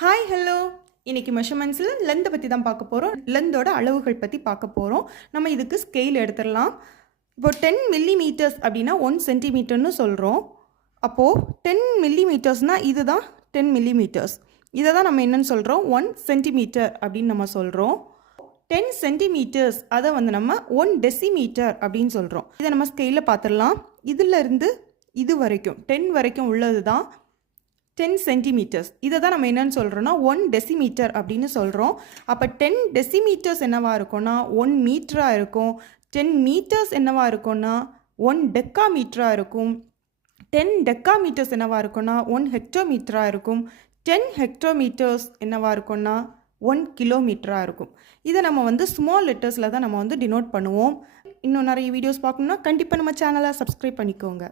Hi hello. இன்றைக்கி மெஷர்மெண்ட்ஸில் லென்த்தை பற்றி தான் பார்க்க போகிறோம். லென்த்தோட அளவுகள் பற்றி பார்க்க போகிறோம். நம்ம இதுக்கு ஸ்கெயில் எடுத்துடலாம். இப்போ 10 மில்லிமீட்டர்ஸ் அப்படின்னா 1 சென்டிமீட்டர்னு சொல்கிறோம். அப்போது 10 மில்லிமீட்டர்ஸ்னால் இது தான் 10 மில்லிமீட்டர்ஸ். இதை தான் நம்ம என்னென்னு சொல்கிறோம், 1 சென்டிமீட்டர் அப்படின்னு நம்ம சொல்கிறோம். 10 சென்டிமீட்டர்ஸ் அதை வந்து நம்ம 1 டெசிமீட்டர் அப்படின்னு சொல்கிறோம். இதை நம்ம ஸ்கெயிலில் பார்த்துடலாம். இதிலிருந்து இது வரைக்கும் 10 வரைக்கும் உள்ளது தான் 10 சென்டிமீட்டர்ஸ். இதை தான் நம்ம என்னென்னு சொல்கிறோன்னா 1 டெசிமீட்டர் அப்படின்னு சொல்கிறோம். அப்போ 10 டெசிமீட்டர்ஸ் என்னவாக இருக்கும்னா 1 மீட்டராக இருக்கும். 10 மீட்டர்ஸ் என்னவாக இருக்கும்னா 1 டெக்காமீட்டராக இருக்கும். 10 டெக்காமீட்டர்ஸ் என்னவாக இருக்கும்னா 1 ஹெக்டோமீட்டராக இருக்கும். 10 ஹெக்டோமீட்டர்ஸ் என்னவாக இருக்கும்னா 1 கிலோமீட்டராக இருக்கும். இதை நம்ம வந்து ஸ்மால் லெட்டர்ஸில் தான் நம்ம வந்து டினோட் பண்ணுவோம். இன்னும் நிறைய வீடியோஸ் பார்க்கணுன்னா கண்டிப்பாக நம்ம சேனலை சப்ஸ்கிரைப் பண்ணிக்கோங்க.